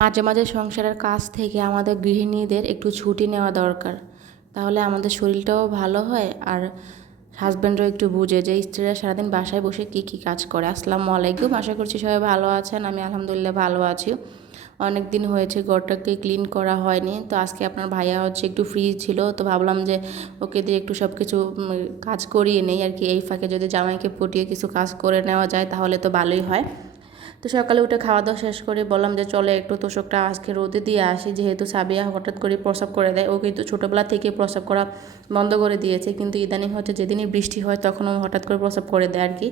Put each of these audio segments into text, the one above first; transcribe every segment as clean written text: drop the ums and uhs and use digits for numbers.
মাঝে মাঝে সংসারের কাজ থেকে আমাদের গৃহিণীদের একটু ছুটি নেওয়া দরকার। তাহলে আমাদের শরীরটাও ভালো হয়, আর হাজব্যান্ডও একটু বুঝে যে স্ত্রীরা সারাদিন বাসায় বসে কী কী কাজ করে। আসসালামু আলাইকুম, আশা করছি সবাই ভালো আছেন। আমি আলহামদুলিল্লাহ ভালো আছি। অনেক দিন হয়েছে ঘরটাকে ক্লিন করা হয়নি, তো আজকে আপনার ভাইয়া একটু ফ্রি ছিল, তো ভাবলাম যে ওকে দিয়ে একটু সব কিছু কাজ করিয়ে নেই আর কি। এই ফাঁকে যদি জামাইকে পটিয়ে কিছু কাজ করে নেওয়া যায় তাহলে তো ভালোই হয়। তো সকালে উঠে খাওয়া দাওয়া শেষ করে বললাম যে চলে একটু তোষকটা আজকে রোদে দিয়ে আসি, যেহেতু সাবিয়া হঠাৎ করে প্রস্রাব করে দেয়। ও কিন্তু ছোটোবেলা থেকে প্রস্রাব করা বন্ধ করে দিয়েছে, কিন্তু ইদানিং যেদিনই বৃষ্টি হয় তখন ও হঠাৎ করে প্রস্রাব করে দেয় আর কি।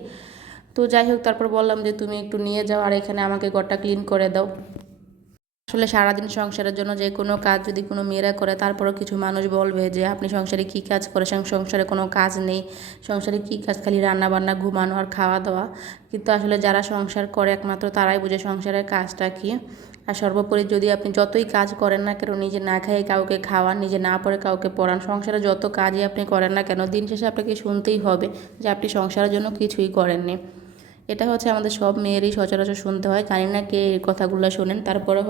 তো যাই হোক, তারপর বললাম যে তুমি একটু নিয়ে যাও আর এখানে আমাকে ঘরটা ক্লিন করে দাও। আসলে সারাদিন সংসারের জন্য যে কোনো কাজ যদি কোনো মেয়েরা করে, তারপরেও কিছু মানুষ বলবে যে আপনি সংসারে কী কাজ করেছেন, সংসারে কোনো কাজ নেই, সংসারে কী কাজ, খালি রান্না বান্না, ঘুমানো আর খাওয়া দাওয়া। কিন্তু আসলে যারা সংসার করে একমাত্র তারাই বুঝে সংসারের কাজটা কী। আর সর্বোপরি যদি আপনি যতই কাজ করেন না কেন, নিজে না খেয়ে কাউকে খাওয়ান, নিজে না পড়ে কাউকে পড়ান, সংসারে যত কাজই আপনি করেন না কেন, দিন শেষে আপনাকে শুনতেই হবে যে আপনি সংসারের জন্য কিছুই করেননি। এটা আমাদের সব মেয়েরই সচরাচর শুনতে হয়। জানি না কে এই কথাগুলো শোনেন। তারপরে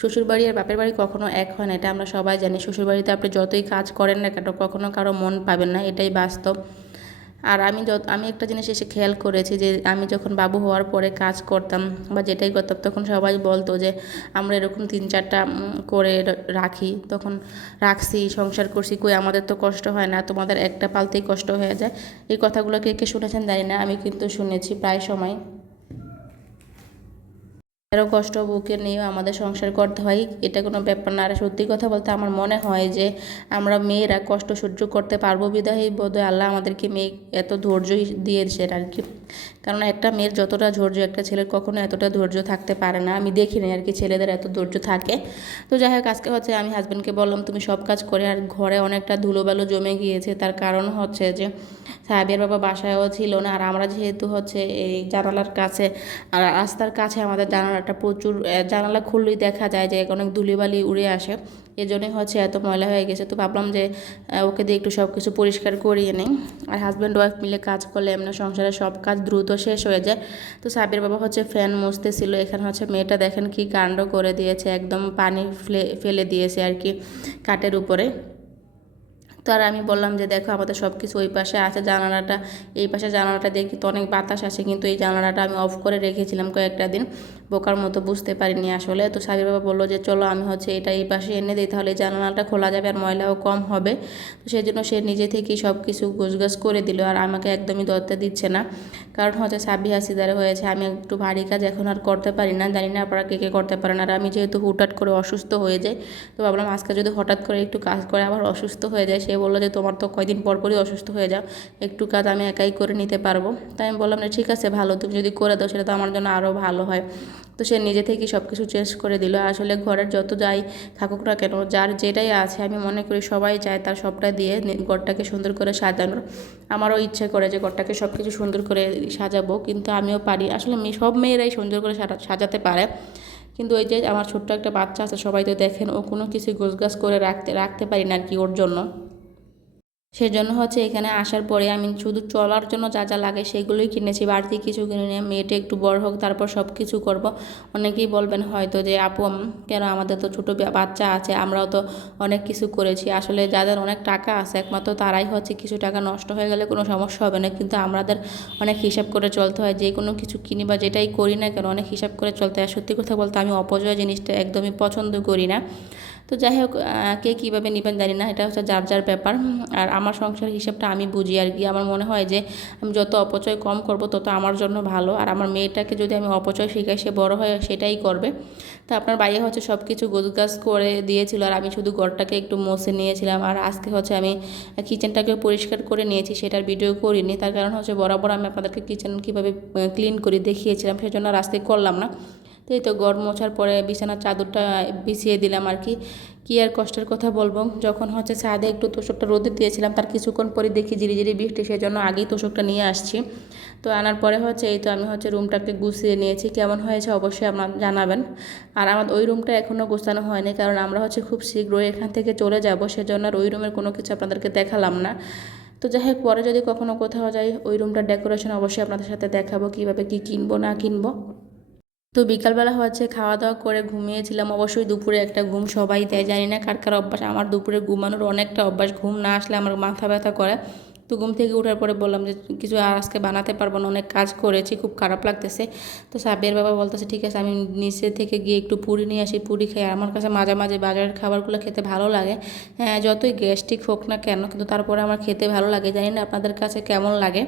শ্বশুরবাড়ি আর বাপের বাড়ি কখনো এক হয় না, এটা আমরা সবাই জানি। শ্বশুরবাড়িতে আপনি যতই কাজ করেন না কেন, কখনো কারো মন পাবেন না, এটাই বাস্তব। আর আমি একটা জিনিস এসে খেয়াল করেছি যে আমি যখন বাবু হওয়ার পরে কাজ করতাম বা যেটাই করতাম, তখন সবাই বলতো যে আমরা এরকম 3-4টা করে রাখি, তখন রাখছি, সংসার করছি, কই আমাদের তো কষ্ট হয় না, তোমাদের একটা পালতেই কষ্ট হয়ে যায়। এই কথাগুলো কে কে শুনেছেন জানি না, আমি কিন্তু শুনেছি প্রায় সময়। এরও কষ্ট বুকে নিয়েও আমাদের সংসার করতে হয়, এটা কোনো ব্যাপার না। আর সত্যি কথা বলতে আমার মনে হয় যে আমরা মেয়েরা কষ্ট সহ্য করতে পারবো বিধায় বোধহয় আল্লাহ আমাদেরকে মেয়ে এত ধৈর্যই দিয়েছে আর কি। কারণ একটা মেয়ের যতটা ধৈর্য একটা ছেলের কখনো এতটা ধৈর্য থাকতে পারে না। আমি দেখিনি আর কি ছেলেদের এত ধৈর্য থাকে। তো যাই হোক, আজকে আমি হাজব্যান্ডকে বললাম তুমি সব কাজ করে, আর ঘরে অনেকটা ধুলোবালু জমে গিয়েছে। তার কারণ যে সাহেবের বাবা বাসায়ও ছিল না, আর আমরা যেহেতু এই জানালার কাছে আর রাস্তার কাছে আমাদের জানালাটা প্রচুর, জানালা খুললেই দেখা যায় যে অনেক ধুলিবালি উড়ে আসে। এজন্যই এত ময়লা হয়ে গেছে। তো ভাবলাম যে ওকে দিয়ে একটু সব কিছু পরিষ্কার করিয়ে নেই। আর হাজব্যান্ড ওয়াইফ মিলে কাজ করলে এমনি সংসারের সব কাজ দ্রুত শেষ হয়ে যায়। তো সাবির বাবা ফ্যান মুছতেছিল, এখানে মেয়েটা দেখেন কি কাণ্ড করে দিয়েছে, একদম পানি ফেলে দিয়েছে আর কি কাঠের উপরে। তো আর আমি বললাম যে দেখো আমাদের সব কিছু ওই পাশে আছে, জানালাটা এই পাশে জানালাটা দেখি তো অনেক বাতাস আসে, কিন্তু এই জানালাটা আমি অফ করে রেখেছিলাম কয়েকটা দিন, বোকার মতো বুঝতে পারিনি আসলে। তো সাবির বাবা বললো যে চলো আমি এটা এই পাশে এনে দিই, তাহলে এই জানালাটা খোলা যাবে আর ময়লাও কম হবে। তো সেই জন্য সে নিজে থেকেই সব কিছু গোছগাছ করে দিল, আর আমাকে একদমই ধরতে দিচ্ছে না। কারণ সাবিহা সিজারে হয়েছে, আমি একটু ভারী কাজ এখন আর করতে পারি না। জানি না আপনারা কে কে করতে পারেন। আর আমি যেহেতু হুটহাট করে অসুস্থ হয়ে যাই, তো ভাবলাম আজকে যদি হঠাৎ করে একটু কাজ করে আবার অসুস্থ হয়ে যায়, সে বললো যে তোমার তো কয়দিন পর পরই অসুস্থ হয়ে যাও, একটু কাজ আমি একাই করে নিতে পারবো। তাই আমি বললাম যে ঠিক আছে ভালো, তুমি যদি করে দাও সেটা তো আমার জন্য আরও ভালো হয়। তো সে নিজে থেকেই সব কিছু চেঞ্জ করে দিল। আসলে ঘরের যত যাই থাকুক না কেন, যার যেটাই আছে, আমি মনে করি সবাই চায় তার সবটা দিয়ে ঘরটাকে সুন্দর করে সাজানোর। আমারও ইচ্ছে করে যে ঘরটাকে সব কিছু সুন্দর করে সাজাবো, কিন্তু আমিও পারি আসলে। সব মেয়েরাই সুন্দর করে সাজাতে পারে, কিন্তু ওই যে আমার ছোট্ট একটা বাচ্চা আছে, সবাই তো দেখেন ও কোনো কিছু গোছগাছ করে রাখতে পারি না আর কি ওর জন্য। সেজন্য এখানে আসার পরে আমি শুধু চলার জন্য যা যা লাগে সেগুলোই কিনেছি, বাড়তি কিছু কিনে নিয়ে মেয়েটা একটু বড় হোক তারপর সব কিছু করবো। অনেকেই বলবেন হয়তো যে আপু কেন, আমাদের তো ছোটো বাচ্চা আছে, আমরাও তো অনেক কিছু করেছি। আসলে যাদের অনেক টাকা আছে একমাত্র তারাই কিছু টাকা নষ্ট হয়ে গেলে কোনো সমস্যা হবে না, কিন্তু আমাদের অনেক হিসাব করে চলতে হয়। যে কোনো কিছু কিনি বা যেটাই করি না কেন অনেক হিসাব করে চলতে হয়। সত্যি কথা বলতে আমি অপচয় জিনিসটা একদমই পছন্দ করি না। তো যাই হোক, কে কীভাবে নেবেন জানি না, এটা যার যার ব্যাপার। আর আমার সংসারের হিসাবটা আমি বুঝি আর কি। আমার মনে হয় যে আমি যত অপচয় কম করব তত আমার জন্য ভালো। আর আমার মেয়েটাকে যদি আমি অপচয় শেখাই, সে বড় হয়ে সেটাই করবে। তো আপনার ভাইয়া সব কিছু গোছগাছ করে দিয়েছিল, আর আমি শুধু ঘরটাকে একটু মুছে নিয়েছিলাম। আর আজকে আমি কিচেনটাকে পরিষ্কার করে নিয়েছি, সেটার ভিডিও করিনি। তার কারণ বরাবর আমি আপনাদেরকে কিচেন কীভাবে ক্লিন করি দেখিয়েছিলাম, সেজন্য আর আজকে করলাম না। তো এই তো ঘর মোছার পরে বিছানার চাদরটা বিছিয়ে দিলাম আর কি। কী আর কষ্টের কথা বলবো, যখন ছাদে একটু তোষকটা রোদে দিয়েছিলাম, তার কিছুক্ষণ পরে দেখি ঝিরিঝিরি বৃষ্টি, সেজন্য আগেই তোষকটা নিয়ে আসছি। তো আনার পরে এই তো আমি রুমটাকে গুছিয়ে নিয়েছি। কেমন হয়েছে অবশ্যই আপনারা জানাবেন। আর আমার ওই রুমটা এখনও গোছানো হয়নি, কারণ আমরা খুব শীঘ্রই এখান থেকে চলে যাব, সেজন্য আর ওই রুমের কোনো কিছু আপনাদেরকে দেখালাম না। তো যাই হোক, পরে যদি কখনো কোথাও যাই ওই রুমটার ডেকোরেশন অবশ্যই আপনাদের সাথে দেখাবো, কীভাবে কী কিনবো না কিনবো। তো বিকালবেলা হচ্ছে খাওয়া দাওয়া করে ঘুমিয়েছিলাম। অবশ্যই দুপুরে একটা ঘুম সবাই দেয়, জানি না কার কার অভ্যাস। আমার দুপুরে ঘুমানোর অনেকটা অভ্যাস, ঘুম না আসলে আমার মাথা ব্যথা করে। তো ঘুম থেকে ওঠার পরে বললাম যে কিছু আর আজকে বানাতে পারবো না, অনেক কাজ করেছি, খুব খারাপ লাগতেছে। তো সাবিয়ার বাবা বলতেছে ঠিক আছে আমি নিচে থেকে গিয়ে একটু পুরি নিয়ে আসি, পুরি খাই। আমার কাছে মাঝে মাঝে বাজারের খাবারগুলো খেতে ভালো লাগে, হ্যাঁ যতই গ্যাস্ট্রিক হোক না কেন, কিন্তু তারপরে আমার খেতে ভালো লাগে। জানি না আপনাদের কাছে কেমন লাগে।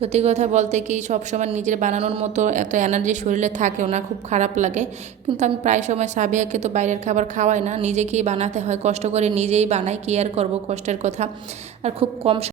সত্যি কথা বলতে কি সবসময় নিজের বানানোর মতো এত এনার্জি শরীরে থাকেও না, খুব খারাপ লাগে। কিন্তু আমি প্রায় সময় সাবিয়াকে তো বাইরের খাবার খাওয়াই না, নিজেকেই বানাতে হয়, কষ্ট করে নিজেই বানাই, কি আর করবো, কষ্টের কথা। আর খুব কম